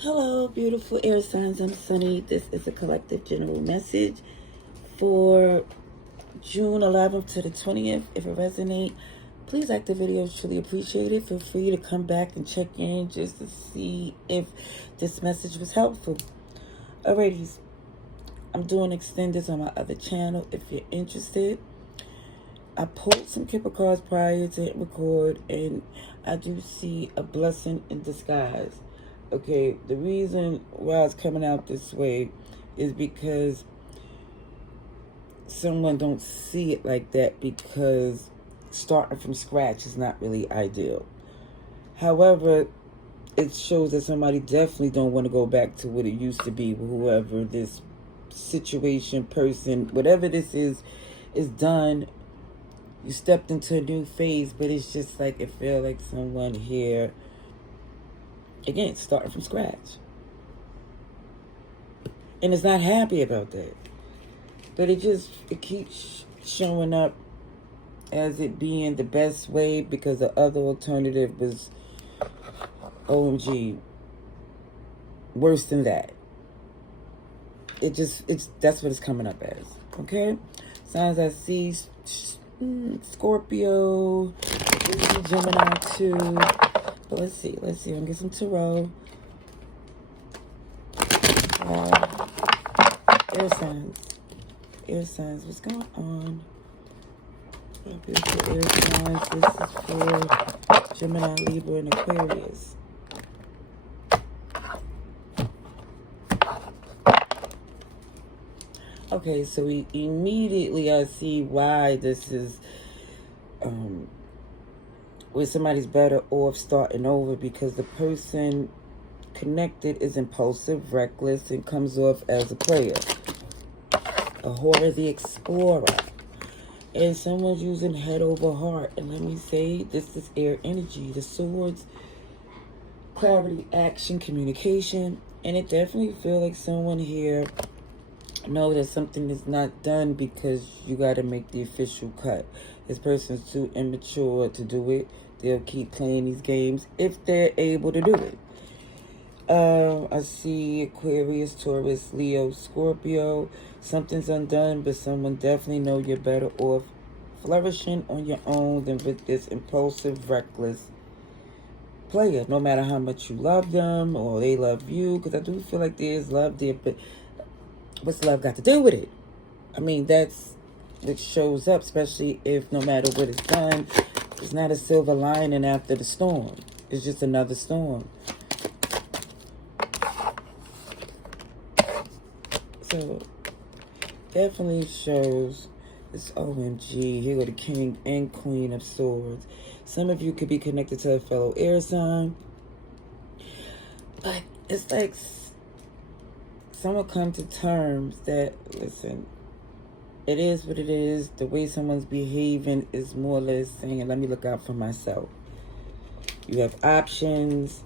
Hello, beautiful air signs. I'm Sunny. This is a collective general message for June 11th to the 20th. If it resonates, please like the video. It's truly appreciated. Feel free to come back and check in just to see if this message was helpful. Alrighty, I'm doing extendeds on my other channel if you're interested. I pulled some Kipper cards prior to hit record, and I do see a blessing in disguise. Okay, the reason why it's coming out this way is because someone don't see it like that, because starting from scratch is not really ideal. However, it shows that somebody definitely don't want to go back to what it used to be. Whoever this situation, person, whatever this is done. You stepped into a new phase, but it's just like it feels like someone here, again, starting from scratch. And it's not happy about that. But it keeps showing up as it being the best way, because the other alternative was, OMG, worse than that. That's what it's coming up as. Okay? Signs I see, Scorpio, Gemini too. But let's see. I'm gonna get some tarot. Air signs. What's going on? Beautiful air signs. This is for Gemini, Libra, and Aquarius. Okay, so immediately I see why this is where somebody's better off starting over, because the person connected is impulsive, reckless, and comes off as a player, a hoarder, the explorer, and someone's using head over heart. And let me say, this is air energy, the swords, clarity, action, communication, and it definitely feels like someone here know that something is not done because you got to make the official cut. This person's too immature to do it. They'll keep playing these games if they're able to do it. I see Aquarius, Taurus, Leo, Scorpio. Something's undone, but someone definitely know you're better off flourishing on your own than with this impulsive, reckless player. No matter how much you love them or they love you, because I do feel like there's love there, but what's love got to do with it? I mean, that's what shows up, especially if no matter what is done, it's not a silver lining after the storm. It's just another storm. So, definitely shows this OMG. Here go the King and Queen of Swords. Some of you could be connected to a fellow air sign. But it's like someone come to terms that, listen, it is what it is. The way someone's behaving is more or less saying, let me look out for myself. You have options,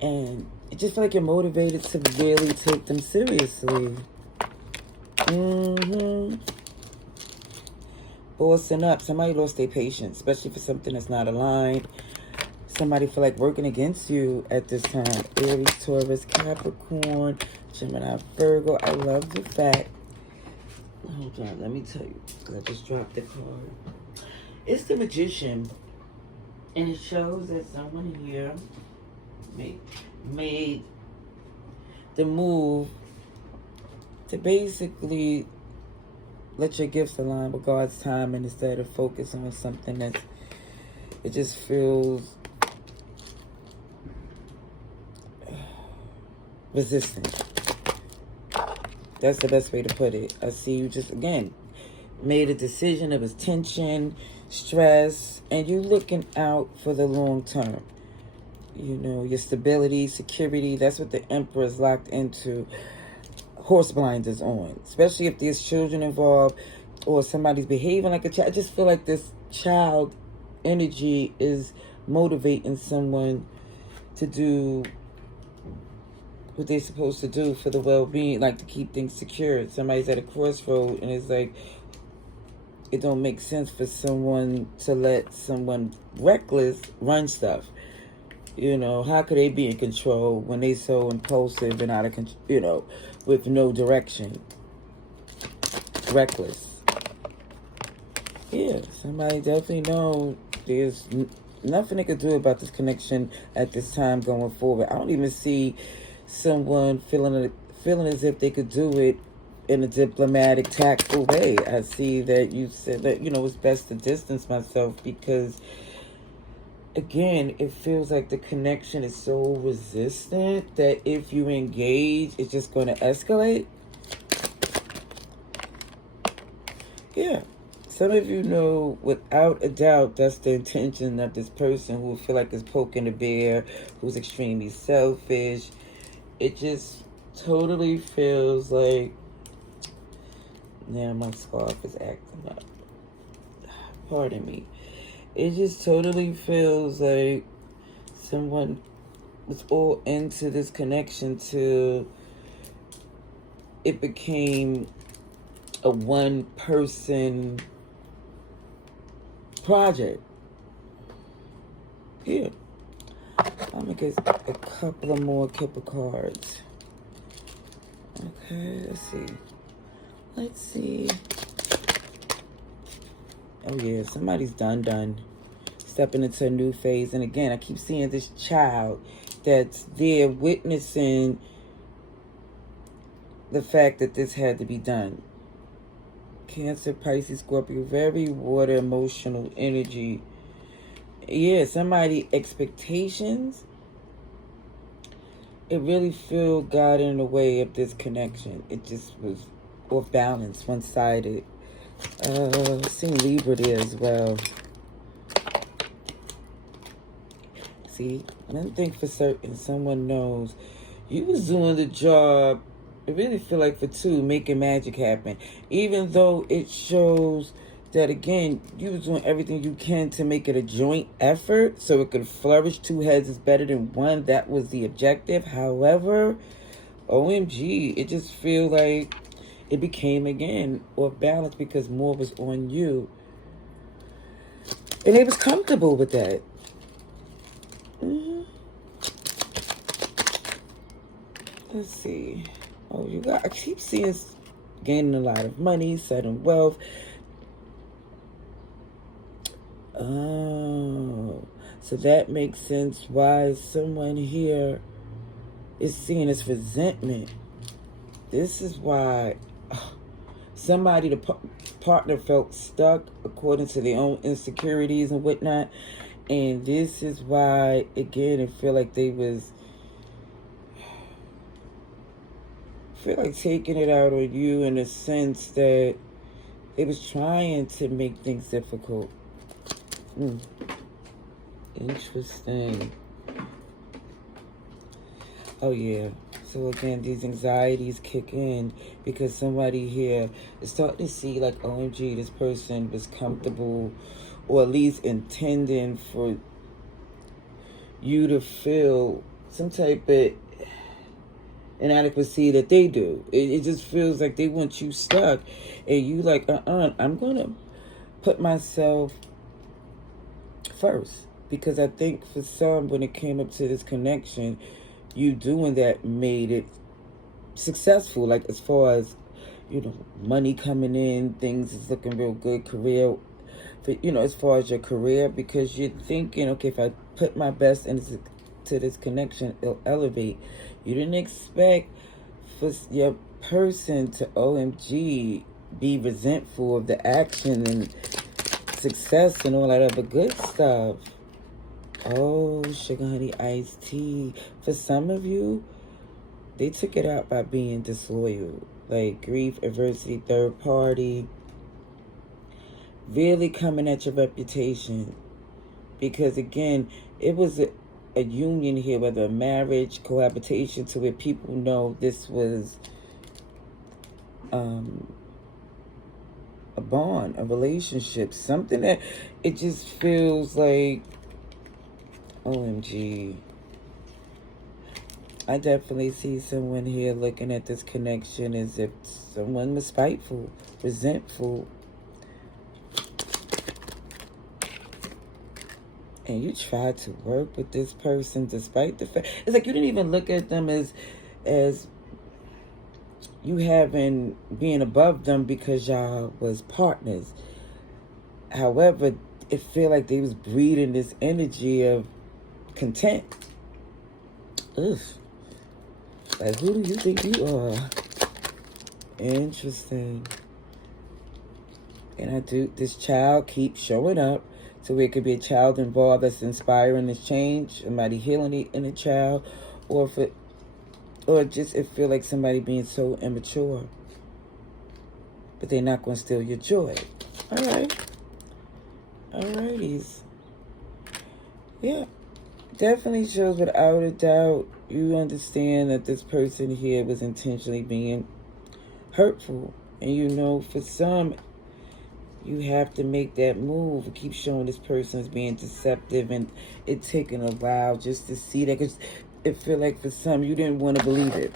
and it just feels like you're motivated to really take them seriously. Bossing up. Somebody lost their patience, especially for something that's not aligned. Somebody feel like working against you at this time. Aries, Taurus, Capricorn, Gemini, Virgo. I love the fact. Hold on, let me tell you. I just dropped the card. It's the Magician. And it shows that someone here made the move to basically let your gifts align with God's time, and instead of focus on something that it just feels resistant. That's the best way to put it. I see you just, again, made a decision. It was tension, stress, and you looking out for the long term. You know, your stability, security. That's what the Emperor is locked into. Horse blinders on. Especially if there's children involved or somebody's behaving like a child. I just feel like this child energy is motivating someone to do what they're supposed to do for the well-being, like to keep things secure. Somebody's at a crossroad, and it's like, it don't make sense for someone to let someone reckless run stuff. You know, how could they be in control when they so impulsive and out of control, you know, with no direction, reckless? Yeah, somebody definitely know there's nothing they could do about this connection at this time going forward. I don't even see someone feeling as if they could do it in a diplomatic, tactful way. I see that you said that, you know, it's best to distance myself because, again, it feels like the connection is so resistant that if you engage, it's just going to escalate. Yeah. Some of you know without a doubt that's the intention of this person who feel like is poking the bear, who's extremely selfish. It just totally feels like, now my scarf is acting up. Pardon me. It just totally feels like someone was all into this connection till it became a one-person project. Yeah. I'm going to get a couple of more Kipper cards. Okay, let's see. Let's see. Oh, yeah, somebody's done. Stepping into a new phase. And again, I keep seeing this child that's there witnessing the fact that this had to be done. Cancer, Pisces, Scorpio, very water, emotional energy. Yeah, somebody expectations. It really feel God in the way of this connection. It just was off balance, one-sided. Seeing Libra there as well. See, one thing for certain, someone knows you was doing the job. I really feel like for two, making magic happen. Even though it shows that, again, you was doing everything you can to make it a joint effort so it could flourish. Two heads is better than one. That was the objective. However, OMG, it just feels like it became, again, off balance because more was on you. And they was comfortable with that. Let's see. Oh, you got, I keep seeing gaining a lot of money, sudden wealth. Oh, so that makes sense why someone here is seeing as resentment. This is why somebody, the partner, felt stuck according to their own insecurities and whatnot. And this is why, again, it feel like they was taking it out on you in a sense that it was trying to make things difficult. Interesting. Oh, yeah. So, again, these anxieties kick in because somebody here is starting to see, like, OMG, this person was comfortable or at least intending for you to feel some type of inadequacy that they do. It just feels like they want you stuck. And you like, I'm going to put myself first. Because I think for some, when it came up to this connection, you doing that made it successful. Like as far as, you know, money coming in, things is looking real good, career, you know, as far as your career, because you're thinking, okay, if I put my best into this connection, it'll elevate. You didn't expect for your person to, OMG, be resentful of the action and success and all that other good stuff. Oh, sugar honey iced tea. For some of you, they took it out by being disloyal. Like grief, adversity, third party. Really coming at your reputation. Because again, it was a union here, whether a marriage, cohabitation, to where people know this was a bond, a relationship, something that it just feels like, OMG. I definitely see someone here looking at this connection as if someone was spiteful, resentful. And you tried to work with this person despite the fact, it's like you didn't even look at them as you having being above them because y'all was partners. However, it feel like they was breeding this energy of content. Ugh. Like, who do you think you are? Interesting. And this child keeps showing up. So it could be a child involved that's inspiring this change, somebody healing it in a child, or just it feel like somebody being so immature. But they're not going to steal your joy. All right. Alrighties. Yeah. Definitely shows without a doubt you understand that this person here was intentionally being hurtful. And you know, for some, you have to make that move. Keep showing this person is being deceptive, and it taking a while just to see that, because it feel like for some you didn't want to believe it.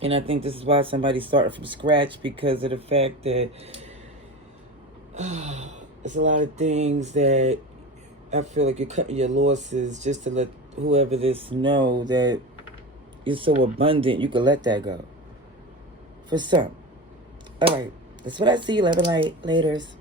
And I think this is why somebody started from scratch, because of the fact that there's a lot of things that I feel like you're cutting your losses just to let whoever this know that you're so abundant you can let that go. For some. All right. That's what I see. Love and light. Laters.